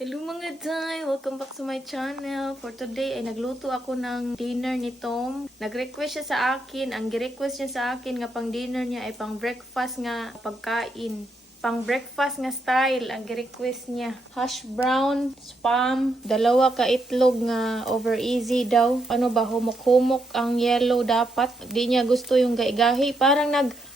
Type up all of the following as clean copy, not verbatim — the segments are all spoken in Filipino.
Hello mga day! Welcome back to my channel. For today ay nagluto ako ng dinner ni Tom. Nag-request siya sa akin. Ang gi-request niya sa akin nga pang dinner niya ay pang breakfast nga pagkain. Pang breakfast nga style ang gi-request niya. Hash brown, spam, dalawa ka itlog nga over easy daw. Ano ba, humok-humok ang yellow dapat. Di niya gusto yung gahi-gahi.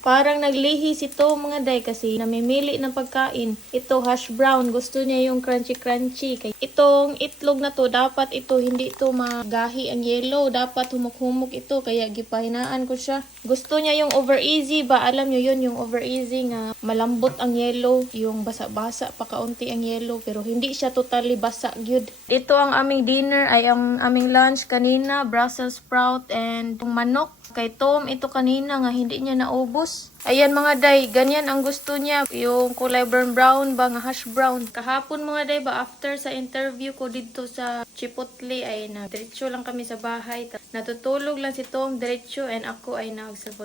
Parang naglihi si Tom mga day kasi namimili ng pagkain. Ito hash brown, gusto niya yung crunchy-crunchy. Itong itlog na to, dapat ito hindi ito magahi ang yellow. Dapat humok-humok ito, kaya gipahinaan ko siya. Gusto niya yung over easy ba? Alam niyo yun, yung over easy nga malambot ang yellow. Yung basa-basa pa kaunti ang yellow, pero hindi siya totally basa gyud. Ito ang aming dinner, ay ang aming lunch kanina, Brussels sprout and manok. Kay Tom, ito kanina nga hindi niya naubos. Ayan mga day, ganyan ang gusto niya. Yung kulay brown ba nga hash brown. Kahapon mga day ba, after sa interview ko dito sa Chipotle, ay diretso lang kami sa bahay. Natutulog lang si Tom diretso and ako ay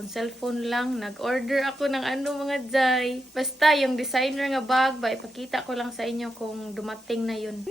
cellphone lang. Nag-order ako ng ano mga day. Basta yung designer nga bag ba, ipakita ko lang sa inyo kung dumating na yun.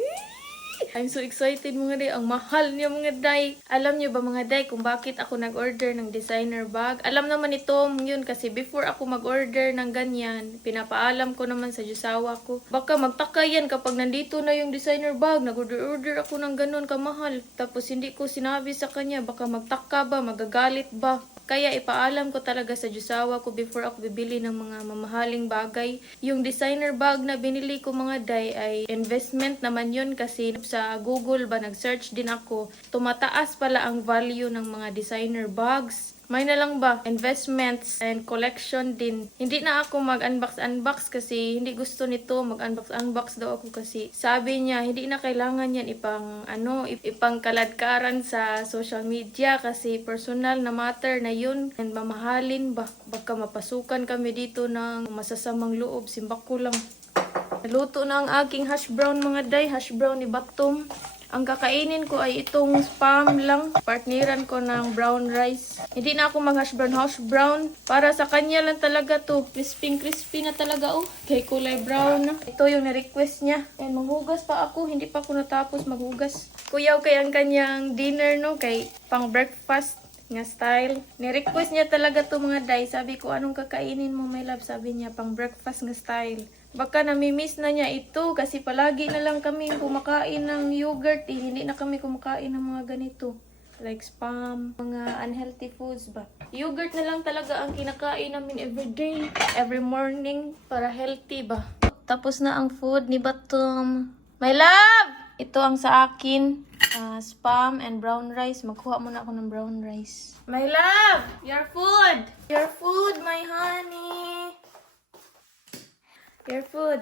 I'm so excited mga day. Ang mahal niya mga day. Alam niyo ba mga day kung bakit ako nag-order ng designer bag? Alam naman ni Tom yun kasi before ako mag-order ng ganyan, pinapaalam ko naman sa jusawa ko. Baka magtaka yan kapag nandito na yung designer bag. Nag-order ako ng ganun kamahal. Tapos hindi ko sinabi sa kanya. Baka magtaka ba? Magagalit ba? Kaya ipaalam ko talaga sa jusawa ko before ako bibili ng mga mamahaling bagay. Yung designer bag na binili ko mga day ay investment naman yun kasi sa Google ba nag-search din ako. Tumataas pala ang value ng mga designer bags. May na lang ba? Investments and collection din. Hindi na ako mag-unbox kasi hindi gusto nito mag-unbox daw ako kasi sabi niya hindi na kailangan yan ipang kaladkaran sa social media kasi personal na matter na yun and mamahalin ba? Baka mapasukan kami dito ng masasamang loob. Simbak ko lang. Naluto na ang aking hash brown mga day. Hash brown ni Batom. Ang kakainin ko ay itong spam lang. Partneran ko ng brown rice. Hindi na ako mag-hash brown. Para sa kanya lang talaga to. Crispy na talaga oh. Kay kulay brown na. Ito yung na-request niya. And maghugas pa ako. Hindi pa ako natapos maghugas. Kuyaw kay ang kanyang dinner no. Kay pang breakfast nga style. Ni-request niya talaga to mga day. Sabi ko anong kakainin mo my love? Sabi niya pang breakfast nga style. Baka namimiss na niya ito kasi palagi na lang kami kumakain ng yogurt. Hindi na kami kumakain ng mga ganito. Like spam, mga unhealthy foods ba. Yogurt na lang talaga ang kinakain namin everyday, every morning para healthy ba. Tapos na ang food ni Batom. My love! Ito ang sa akin. Spam and brown rice. Magkuha muna ako ng brown rice. My love! Your food! Your food, my honey! Your food.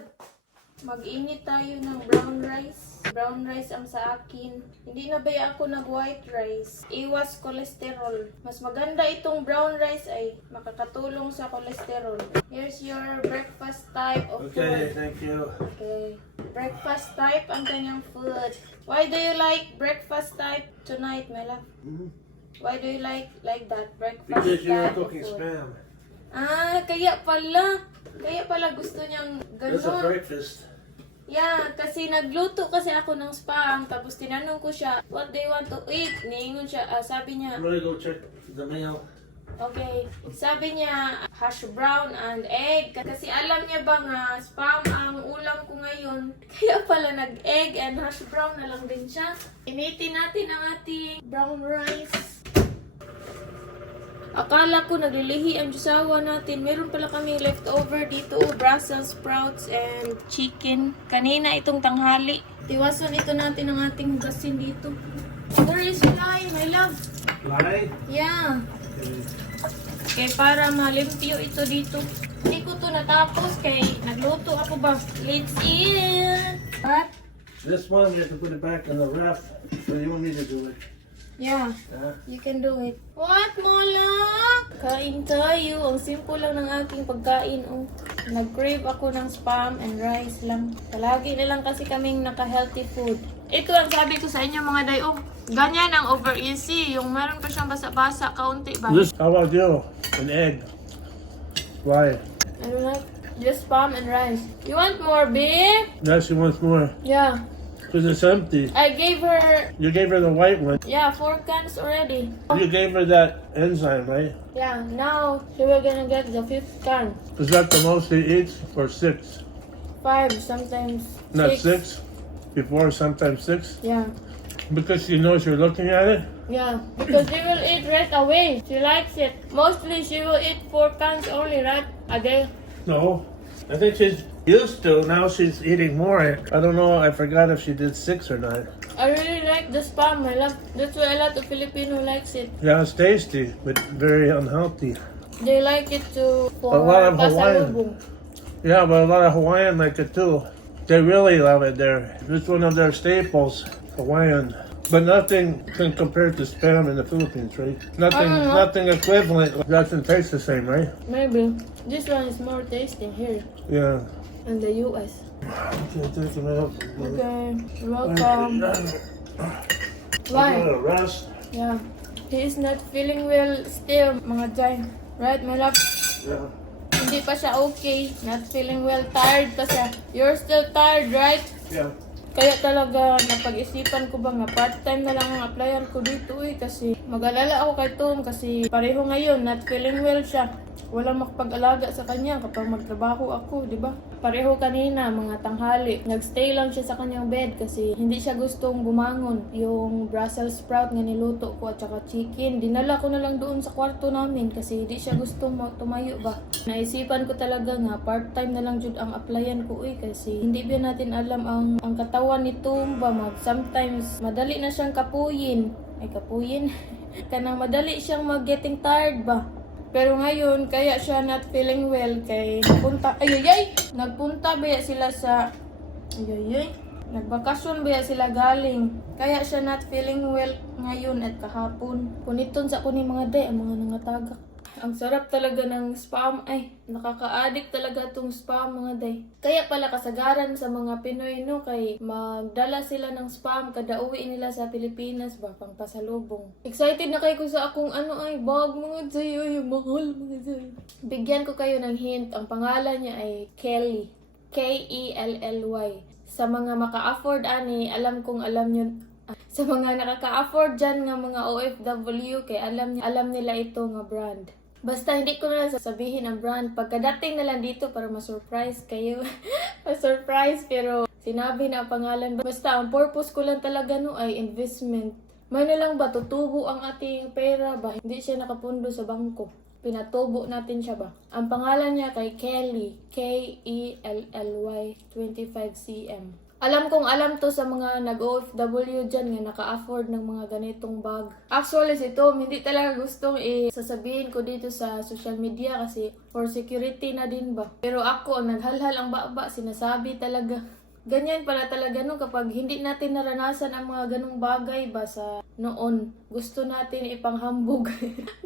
Mag-init tayo ng brown rice. Brown rice ang sa akin. Hindi na ba ako nag-white rice? Iwas cholesterol. Mas maganda itong brown rice ay makakatulong sa cholesterol. Here's your breakfast type of food. Okay, thank you. Okay. Breakfast type ang kanyang food. Why do you like breakfast type tonight, my love? Why do you like that breakfast Because you're type of cooking food? spam. Kaya pala. Kaya pala gusto niyang That's a gano'n. breakfast. Yeah, kasi nagluto kasi ako ng spam. Tapos tinanong ko siya, what do you want to eat? Niingon siya, sabi niya, I'm gonna go check the mail. okay. Sabi niya, hash brown and egg. Kasi alam niya ba nga, spam ang ulam ko ngayon. Kaya pala nag-egg and hash brown na lang din siya. Initin natin ang ating brown rice. Akala ko naglilihi ang jusawa natin. Meron pala kaming leftover dito. Brussels sprouts and chicken. Kanina itong tanghali. Tiwasan ito natin ang ating hugasin dito. Where is fly, my love? Fly? Yeah. Okay, para malimpyo ito dito. Hindi ko to natapos kay nagluto ako ba. Let's eat! What? This one you have to put it back in the ref. So you want me to do it? Yeah. You can do it. What, Mola? Kain tayo. Ang simple lang ng aking pagkain. Oh. Nag-crave ako ng spam and rice lang. Palagi na lang kasi kaming naka-healthy food. Ito ang sabi ko sa inyo mga day. Oh, ganyan ang over easy. Yung meron pa siyang basa-basa, kaunti ba? How about you? An egg. Why? I don't like just spam and rice. You want more, babe? Yes, she wants more. Yeah. Because it's empty. I gave her, You gave her the white one. yeah, 4 cans already. You gave her that enzyme, right? Yeah, now she will gonna get the 5th can. Is that the most he eats? Or 6? 5, sometimes Not 6. 6? Before, sometimes 6? Yeah. Because she knows you're looking at it? Yeah, because she will eat right away. She likes it. Mostly she will eat 4 cans only, right? A day. No. I think she's used to. Now she's eating more. I don't know. I forgot if she did 6 or not. I really like the spam. I love. That's why a lot of Filipino likes it. Yeah, it's tasty, but very unhealthy. They like it to for A lot of pasalubong. Yeah, but a lot of Hawaiian like it too. They really love it there. It's one of their staples, Hawaiian. But nothing can compare to spam in the Philippines, right? Nothing, I don't know. nothing equivalent. Doesn't taste the same, right? Maybe this one is more tasty here Yeah. in the US. Okay, take a minute. Okay, you're welcome. Why? Rest. Yeah, he is not feeling well still, mga Jai. Right, my love? Yeah. Hindi pa siya okay. Not feeling well. Tired pa siya. You're still tired, right? Yeah. Kaya talaga napag-isipan ko ba nga part-time na lang ang applyan ko dito kasi mag-alala ako kay Tom kasi pareho ngayon not feeling well siya. Walang makapag-alaga sa kanya kapag magtrabaho ako, di ba? Pareho kanina, mga tanghali. Nagstay lang siya sa kanyang bed kasi hindi siya gustong bumangon. Yung Brussels sprout nga niluto ko at saka chicken, dinala ko na lang doon sa kwarto namin kasi hindi siya gustong tumayo ba. Naisipan ko talaga nga part-time na lang jud ang applyan ko kasi hindi ba natin alam ang katawan ni Tom ba sometimes madali na siyang kapuyin. Ay kapuyin. Kanang madali siyang getting tired ba. Pero ngayon, kaya siya not feeling well kay nagpunta ba sila sa nagbakasyon ba sila galing. Kaya siya not feeling well ngayon at kahapon. Kuniton sa kuning mga day, ang mga nangatagak. Ang sarap talaga ng spam. Ay, nakaka-addict talaga tong spam mga day. Kaya pala kasagaran sa mga Pinoy no kay magdala sila ng spam kada uwi nila sa Pilipinas ba pang pasalubong. Excited na kayo ko sa akong bag mga day, mahal mga day. Bigyan ko kayo ng hint. Ang pangalan niya ay Kelly. Kelly. Sa mga maka-afford ani, alam kong alam nyo. Sa mga nakaka-afford dyan nga mga OFW kay alam nila ito nga brand. Basta hindi ko na lang sasabihin ang brand. Pagkadating na lang dito para ma-surprise kayo. Ma-surprise pero sinabi na ang pangalan. Basta ang purpose ko lang talaga no ay investment. May na lang ba tutubo ang ating pera ba? Hindi siya nakapundo sa bangko. Pinatubo natin siya ba? Ang pangalan niya kay Kelly. Kelly 25cm. Alam kong alam to sa mga nag-OFW dyan nga naka-afford ng mga ganitong bag. Actually si Tom, hindi talaga gustong sasabihin ko dito sa social media kasi for security na din ba. Pero ako, naghalhal ang baba, sinasabi talaga. Ganyan pala talaga no kapag hindi natin naranasan ang mga ganong bagay ba sa noon. Gusto natin ipanghambog.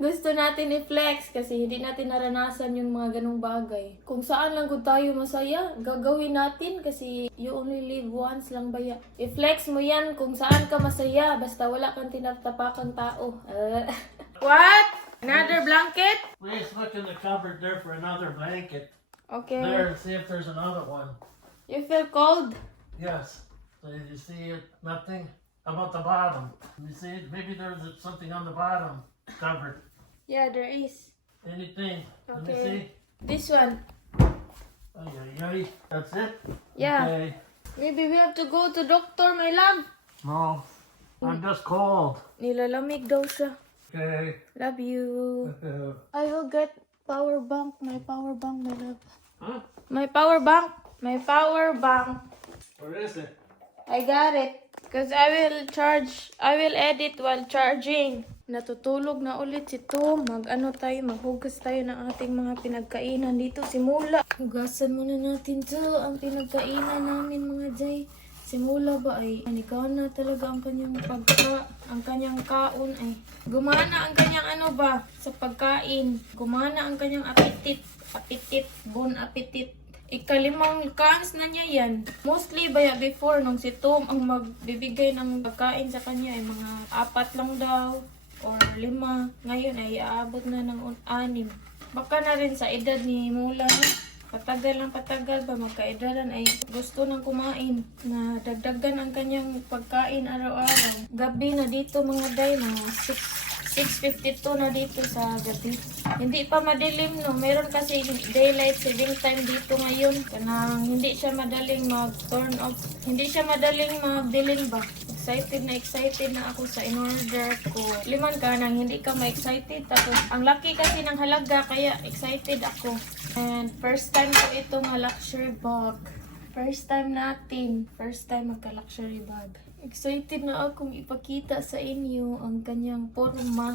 Gusto natin i-flex kasi hindi natin naranasan yung mga ganong bagay. Kung saan lang kung tayo masaya, gagawin natin kasi you only live once lang ba ya. I-flex mo yan kung saan ka masaya basta wala kang tinatapakang tao. What? Another blanket? Please look in the cupboard there for another blanket. Okay. There, see if there's another one. You feel cold? Yes. So you see it? Nothing? How about the bottom? You see it? Maybe there's something on the bottom covered. Yeah, there is. Anything? Let me Okay. see. This one. Ay, ay, ay. That's it? Yeah. Okay. Maybe we have to go to doctor, my love. No. I'm just cold. Nilalamig daw siya. Okay. Love you. I will get power bank. My power bank, my love. Huh? My power bank. My power bank. Where is it? I got it. Because I will edit while charging. Natutulog na ulit si Tom. Maghugas tayo ng ating mga pinagkainan dito. Simula. Hugasan muna natin to. Ang pinagkainan namin mga Jay. Simula ba ay anikaw na talaga ang kanyang ang kanyang kaon ay gumana ang kanyang sa pagkain. Gumana ang kanyang appetit, bon appetit. Ika-5 cans na niya yan. Mostly before nung si Tom ang magbibigay ng pagkain sa kanya ay mga 4 lang daw or 5. Ngayon ay aabot na ng 6. Baka na rin sa edad ni Mula. patagal ng patagal ba magkaedaran ay gusto nang kumain na dagdagan ang kanyang pagkain araw-araw. Gabi na dito mga day, mga 6:52 na dito sa gabi. Hindi pa madilim no, meron kasi daylight saving time dito ngayon. Kanang hindi siya madaling mag-turn off, hindi siya madaling magdilim ba. Excited na ako sa in-order ko. Liman ka nang hindi ka ma-excited. Tapos, ang laki kasi ng halaga, kaya excited ako. And first time ko itong luxury bag. First time natin. First time magka-luxury bag. Excited na akong ipakita sa inyo ang kanyang forma.